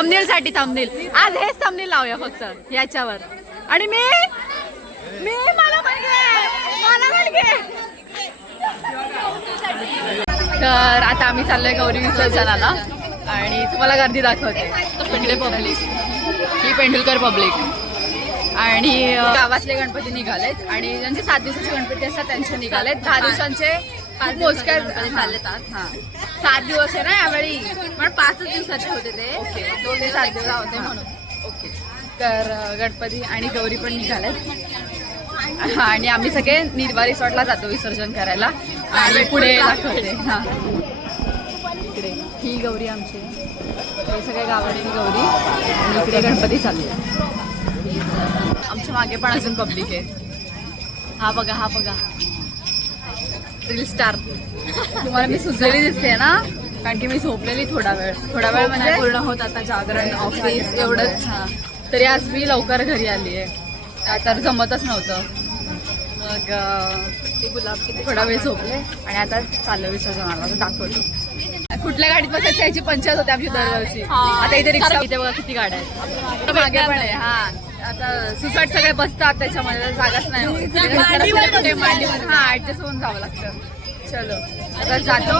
Thumbnail साठी thumbnail आज हेच थंबनेल लावूया फक्त याच्यावर. आणि मी मला पण घे. तर आता आम्ही चाललोय गौरी विसर्जनाला आणि तुम्हाला गर्दी दाखवते. पेंडले पब्लिक, ही पेंडुलकर पब्लिक आणि गावातले गणपती निघालेत आणि ज्यांचे 7 दिवसाचे गणपती असतात त्यांचे निघालेत. 10 दिवसांचे मोजक्यात झालेत. हां 7 दिवस आहे ना यावेळी, पण 5 दिवसाचे होते ते. ओके 2 ते 7 दिवस होते म्हणून. ओके तर गणपती आणि गौरी पण निघालेत आणि आम्ही सगळे निर्वा रिसॉर्टला जातो विसर्जन करायला. आणि पुढे दाखवते. हां इकडे ही गौरी आमची, हे सगळे गावातली गौरी आणि इकडे गणपती चालू आहे. आमच्या मागे पण अजून पब्लिक आहे. हा बघा रील स्टार. तुम्हाला मी सुचलेली दिसते ना, कारण की मी झोपलेली थोडा वेळ म्हणजे पूर्ण होत आता जागरण ऑफिस एवढंच. हां तरी आज मी लवकर घरी आली आहे, तर जमतच नव्हतं. मग ते गुलाब किती थोडा वेळ झोपले आणि आता चाललं विसर्जनाला. दाखवतो कुठल्या गाडीत बसायची याची पंचायत होते आमची दरवर्षी. आता इथे रिक्षा, इथे बघा किती गाड्या आहेत, मागे पण आहे. हां आता सुसाट सगळे बसतात त्याच्यामध्ये जागाच नाही. मांडीवर हां ऍडजस्ट होऊन जावं लागतं. चलो आता जातो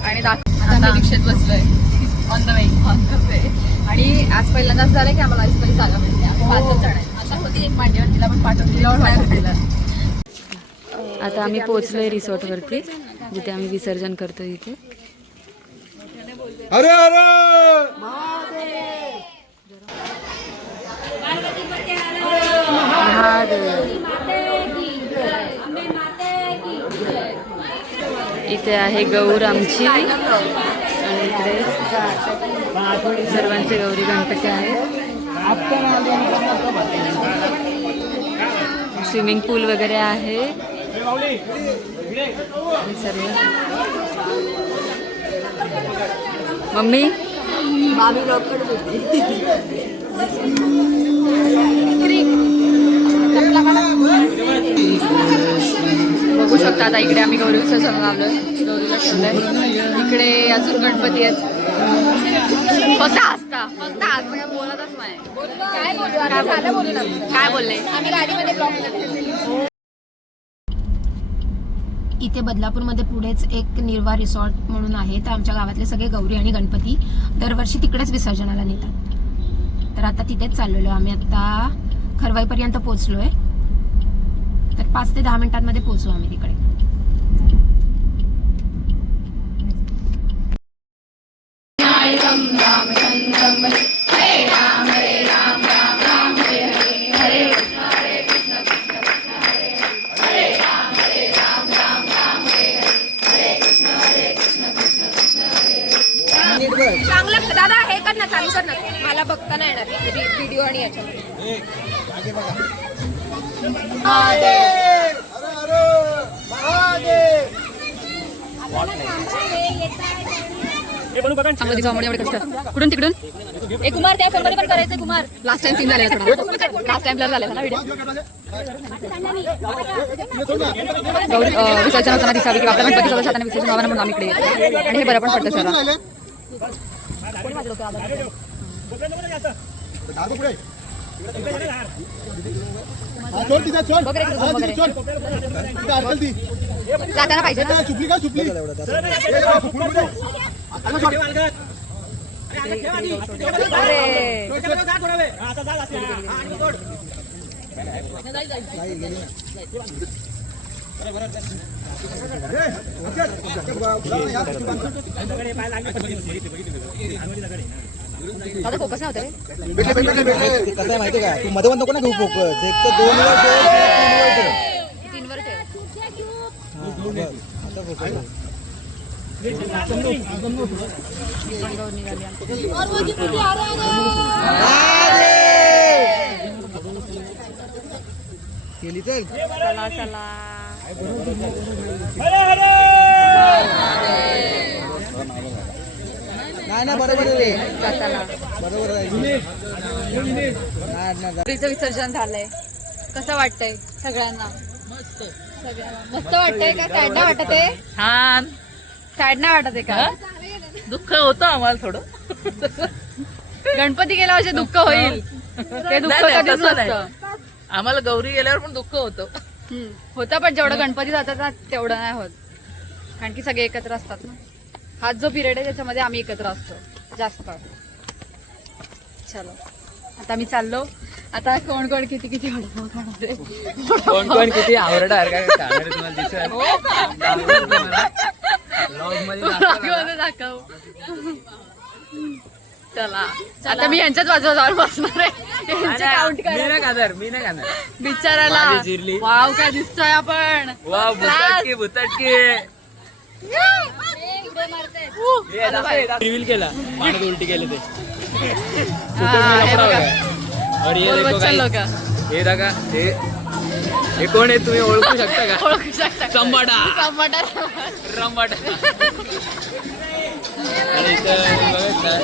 आणि आता रिक्षेत बसलोय ऑन द वे. आणि आज पहिल्यांदाच झालंय की आम्हाला आईसमध्ये जागा मिळते. 5 जण आहे. आता होती एक मांडीवर, तिला पण पाठवून दिलं. आता आम्ही पोहोचलोय रिसॉर्टवरती जिथे आम्ही विसर्जन करतो. इथे अरे इथे आहे गौर आमची आणि इकडे सर्वांचे गौरी गणपती आहेत. स्विमिंग पूल वगैरे आहे. मम्मी बघू शकता. आता इकडे आम्ही गौरी विसर्जन लावलोय, गौरीला ठेवलंय. इकडे अजून गणपती आहेत. फक्त हसता काय बोलतच नाही. काय बोलले आम्ही गाडीमध्ये ब्लॉग. इथे बदलापूरमध्ये पुढेच एक निर्वा रिसॉर्ट म्हणून आहे. तर आमच्या गावातले सगळे गौरी आणि गणपती दरवर्षी तिकडेच विसर्जनाला नेतात. तर आता तिथेच चाललेलो आम्ही. आता खरवाईपर्यंत पोहोचलोय. तर 5 ते 10 मिनिटांमध्ये पोहोचू आम्ही तिकडे. चांगलं दादा हे कर ना, चालू कर ना. मला बघता नाही येणार व्हिडिओ आणि याच्यामध्ये. कुठून तिकडून कुमार त्या फोनमध्ये पण करायचं. कुमार लास्ट टाइम सीन झालेला थोडा, लास्ट टाइम ब्लर झालेला ना व्हिडिओ. गौरी विसर्जन होताना दिसावी किंवा आपल्या गणपतीच्या हाताने विसर्जन व्हावं म्हणून आम्ही इकडे. आणि हे बरं पण पडतं सर. जाताना पाहिजे ना. आता फोकस नव्हतं रे. कसं आहे माहिती का, तू मध्ये नको ना घेऊ फोकस. एक तर 2 वर ठेव, 3 वर ठेव. आता फोकस केली. चल चला चला. नाही बरोबर आहे जाताना बरोबर आहे. गौरीचं विसर्जन झालंय. कसं वाटतंय सगळ्यांना? मस्त वाटतंय का? सॅड नाही वाटत आहे? सॅड नाही वाटत आहे का? दुःख होतं आम्हाला थोडं. गणपती गेल्यावर जे दुःख होईल ते दुःख नाही, कधीच तसं नाही. नसतं. आम्हाला गौरी गेल्यावर पण दुःख होतं. होतं पण जेवढं गणपती जातात ना तेवढं नाही होत, कारण की सगळे एकत्र असतात ना. हा जो पिरियड आहे त्याच्यामध्ये आम्ही एकत्र असतो जास्त. चलो आता मी चाललो. आता कोण कोण किती किती वडापाव खाणार आहे. कोण कोण किती आवडणार काय खाणार तुम्हाला दिसेल. ब्लॉगमध्ये दाखव. चला आता मी यांच्याच बाजूला जाऊन बसणार आहे. यांचे काउंट मी करा नाही खाणार, मी नाही खाणार. बिचाराला. माझी जिरली. वाव काय दिसतोय आपण. वा भुताटकी भुताटकी रिव्हील केला पाण्यात उलटी केले ते. हे बघा. और ये बोल देखो बच्चा guys, लोका. हे बघा हे कोण आहे तुम्ही ओळखू शकता का? ओळखू शकता. संबाटा संबाटा. रंबाटा. आणि इथं बघा काय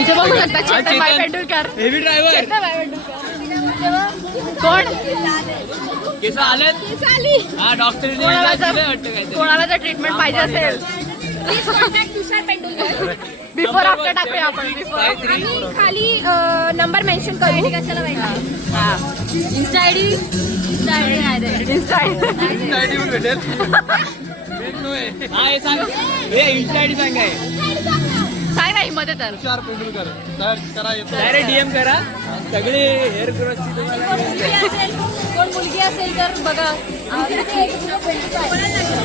इथे बघू शकता हा, चेतन भाई चेतन. पेंडुलकर. हेवी ड्रायव्हर चेतन भाई पेंडुलकर. कोण केस आलेत. हा डॉक्टर कोणाला जर ट्रीटमेंट पाहिजे असेल बिफोर आफ्टर टाकूया आपण. बिफोर आम्ही खाली नंबर मेन्शन करू. इंस्टा आयडी इंस्टा आयडी भेटेल. हा हे सांग, हे इंस्टा आयडी सांग काय. सांग ना हिम्मत आहे तर. डायरेक्ट डीएम करा. सगळे हेअर ग्रोथची तुम्हाला कोण मुलगी असेल तर बघा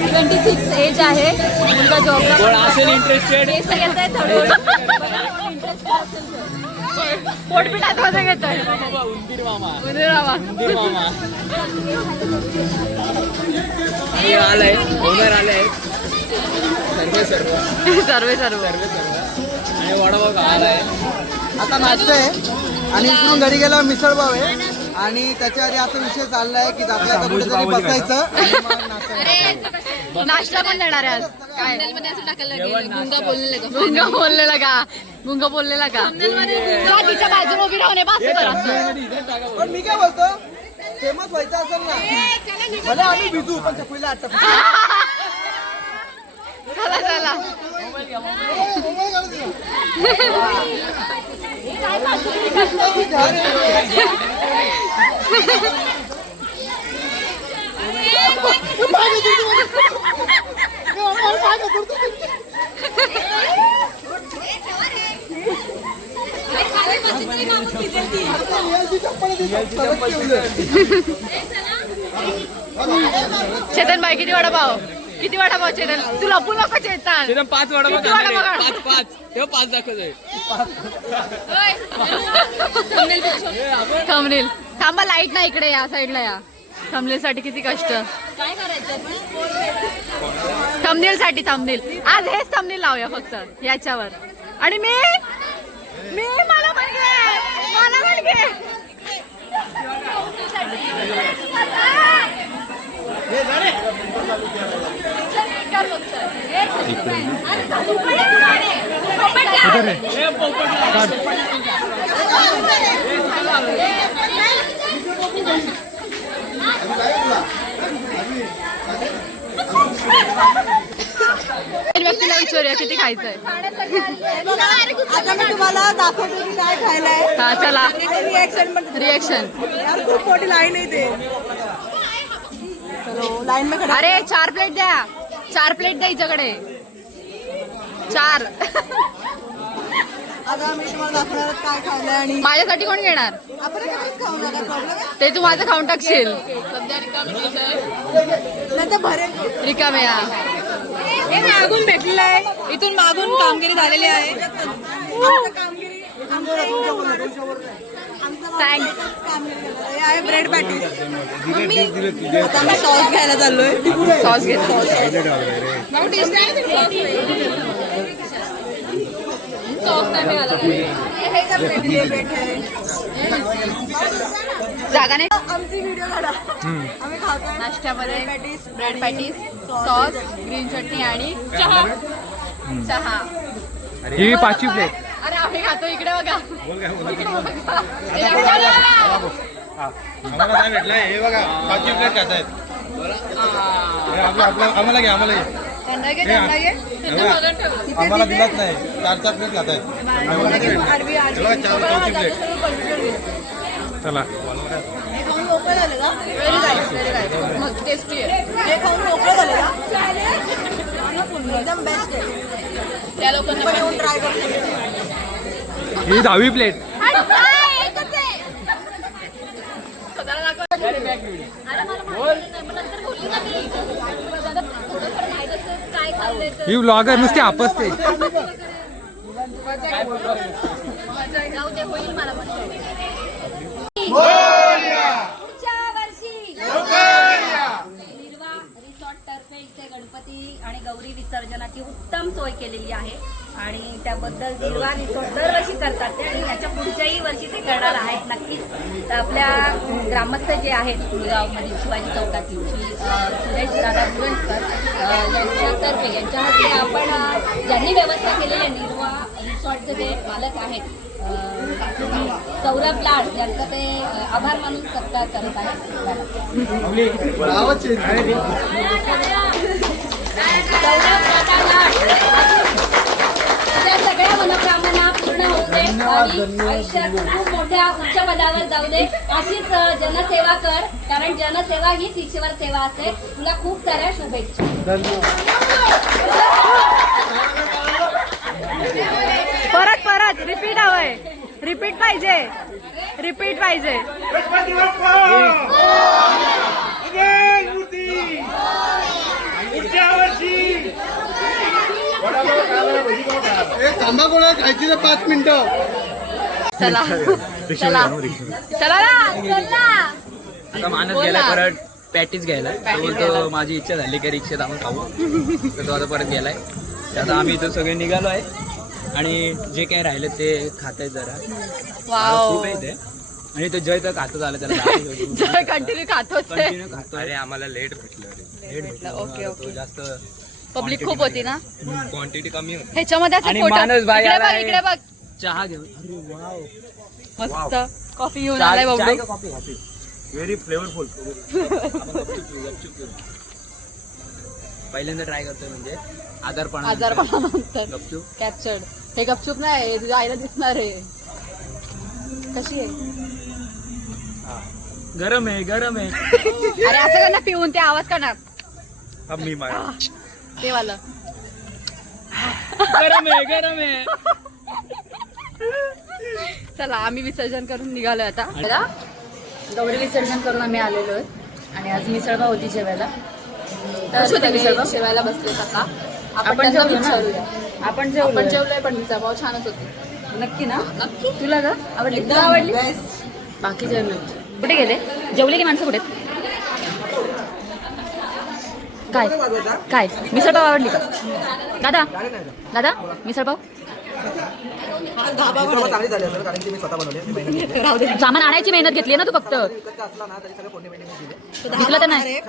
26 एज आहे. मुलगा जॉबला कोण असेल इंटरेस्टेड केस येत आहे थोडं. पोटपीठ आतमध्ये घेतोय. उंदीर मामा उदय बाबा. उंदीर मामा हे आलाय ओनर आलाय. सर्व सर्व सर्व आणि वडापाव आलाय. आता नाश्ता आहे आणि इकडून घरी गेल्यावर मिसळपाव आहे आणि त्याच्या आधी असा विषय चाललाय की आपल्याला कुठेतरी बसायचं आणि मग नाश्ता करायचा. नाश्ता पण देणार आहे आज. काय गुंगा बोललेला का. गुंगा बोललेला का. जा तिच्या बाजूला उभी राहून बस कर असं. पण मी काय बोलतो फेमस व्हायचं असेल ना भले आम्ही भिजू पण चकुलीला अटक. चला चला. चेतन भाई किती वडापाव. किती वडापाव चेतन. तू लपू नको चेतन. 5 वडापाव किती खाणार वडापाव आहे. 5 तेव्हा 5 दाखवतोय. थंबनेल. थांबा लाईट ना इकडे या साईडला या. थंबनेल साठी किती कष्ट. थंबनेल साठी थंबनेल. आज हेच थंबनेल लावूया फक्त याच्यावर. आणि मी मला पण घे. व्यक्तीला विचारूया किती खायचंय. आता मी तुम्हाला दाखवतो की काय खायलाय. हा चला. रिएक्शन पण रिएक्शन. यार खूप मोठी लाईन आहे ते. लाईन में खड़ा. अरे 4 प्लेट द्या. 4 प्लेट द्या हिच्याकडे. 4. आता मी तुम्हाला दाखवणार काय खायलाय आणि माझ्यासाठी कोण घेणार. आपण कधीच खाऊ नका. प्रॉब्लेम आहे ते तू माझं खाऊन टाकशील. नाही तर भरेल. रिकामे या. हे मागून भेटलेलं आहे. इथून मागून कामगिरी झालेली आहे. आमचं कामगिरी थँक्स. हे आहे ब्रेड पॅटीस. आता मी सॉस घ्यायला चाललोय. सॉस घेतो. जागा नाही. आमची व्हिडिओ काढा. आम्ही खातोय नाश्त्यामध्ये ब्रेड पॅटीस, सॉस, ग्रीन चटणी आणि चहा. ही 5वी प्लेट. अरे आम्ही खातो इकडे बघा. आम्हाला काय भेटलंय हे बघा 5वी प्लेट खातायत. आम्हाला घ्या आम्हाला दिलाच नाही 4 प्लेट खात आहे चला टेस्टी आहे त्या लोकांना ही 10वी प्लेट ही ब्लॉगर नुसती आपसते गणपती आणि गौरी विसर्जनाची उत्तम सोय केलेली आहे आणि त्याबद्दल निर्वा रिसॉर्ट दरवर्षी करतात ते आणि याच्या पुढच्याही वर्षी ते करणार आहेत नक्कीच. तर आपल्या ग्रामस्थ जे आहेत कुळगावमधील शिवाजी चौकातील सुरेश दादा गुरंजकर यांच्यातर्फे यांच्या हस्ते आपण ज्यांनी व्यवस्था केलेली आहे निर्वा रिसॉर्टचे जे मालक आहेत सौरभ लाड यांचा ते आभार मानून सत्कार करत आहेत. सगळ्या मनोकामना पूर्ण होऊ दे आणि आयुष्यात खूप मोठ्या उच्च पदावर जाऊ दे अशीच जनसेवा कर कारण जनसेवा हीच ईश्वर सेवा असते. तुला खूप साऱ्या शुभेच्छा. परत रिपीट हवंय रिपीट पाहिजे थांबा कोणाला खायची ना 5 मिनिटं. चला चला चला आता मानस गेला परत पॅटीस घ्यायला तो बोलतो माझी इच्छा झाली की रिक्षेत आपण खाऊ तर तो आता परत गेलाय. आता आम्ही इथं सगळे निघालो आहे आणि जे काही राहिलं ते खात आहे जरा खूप आहे ते आणि तो जय तर खातो झालं त्याला कंटिन्यू खातोच कंटिन्यू खातो. अरे आम्हाला लेट भेटलं ओके तो जास्त पब्लिक खूप होती ना क्वांटिटी कमी होती ह्याच्यामध्ये असे आणि photo- मानस भाई इकडे बघ आलाय. इकडे बघ चहा घेऊन अरे वाव मस्त कॉफी घेऊन आलाय बाबू कॉफी व्हेरी फ्लेवरफुल. पहिल्यांदा ट्राय करतोय म्हणजे आजारपणानंतर गपचूप कॅप्चर्ड हे गपचूप नाही तुझ्या आईला दिसणार आहे. कशी आहे गरम आहे अरे असं करणार पिऊन ते आवाज करणार ते वाला गरम आहे चला आम्ही विसर्जन करून निघालोय आता. गौरी विसर्जन करून आम्ही आलेलो आहे आणि आज मिसळपाव होती जेवायला तर जेवायला बसले आता आपण जेवूया. आपण जेवलोय पण मिसळपाव छानच होती. नक्की ना नक्की तुला का आवडली तुला आवडली बाकी जेवले कुठे गेले जेवलेली माणसं कुठे काय मिसळपाव आवडली का दादा मिसळपाव सामान आणायची मेहनत घेतली ना तू फक्त दिसलं तर नाही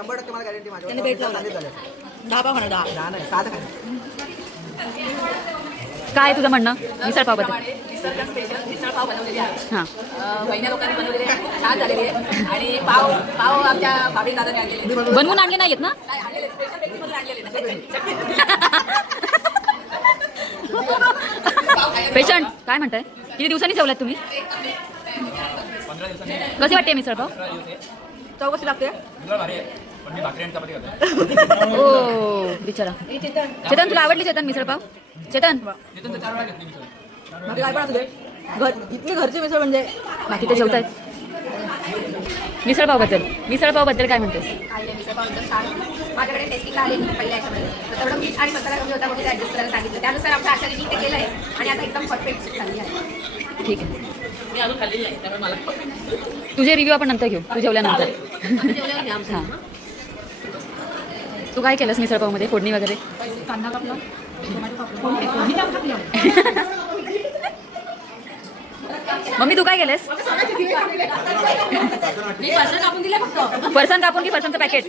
काय तुझं म्हणणं मिसळपाव बद्दल हां महिन्या लोकांनी बनवलेले छान झालेले आणि पाव आमच्या भाभी दादाने आणलेले बनवून आणले नाहीत ना पेशंट काय म्हणताय किती दिवसांनी जेवलात तुम्ही कशी वाटते मिसळपाव चव कशी लागते ओ बिचारा चेतन तुला आवडली चेतन मिसळपाव चेतन इतकी घरची मिसळ म्हणजे बाकी ते जेवतायत मिसळपाव बद्दल काय म्हणतेस माझ्याकडे टेस्टिंगला आले पहिल्या याच्यामध्ये तर तेवढं मीठ आणि मसाला कमी होता म्हणजे ॲडजस्ट करायला सांगितलं त्यानुसार आमच्या आशाने मी ते केलं आहे आणि आता एकदम परफेक्ट झाली आहे. ठीक आहे मी अजून खाल्लेली नाही त्यामुळे मला तुझे रिव्ह्यू आपण नंतर घेऊ तू जेवल्यानंतर हां तू काय केलंस मिसळपावमध्ये फोडणी वगैरे कांदा कापला मम्मी तू काय केलंस फरसाण कापून की फरसाणचं पॅकेट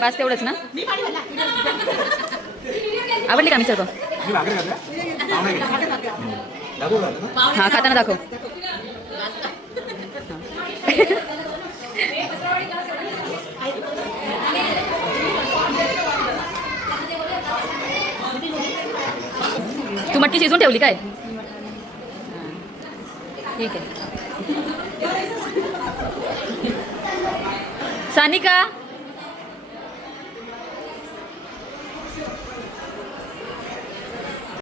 बस तेवढंच ना आवडली का मिसळपाव हा खाताना दाखव मटकी शिजून ठेवली काय? ठीक आहे. सानिका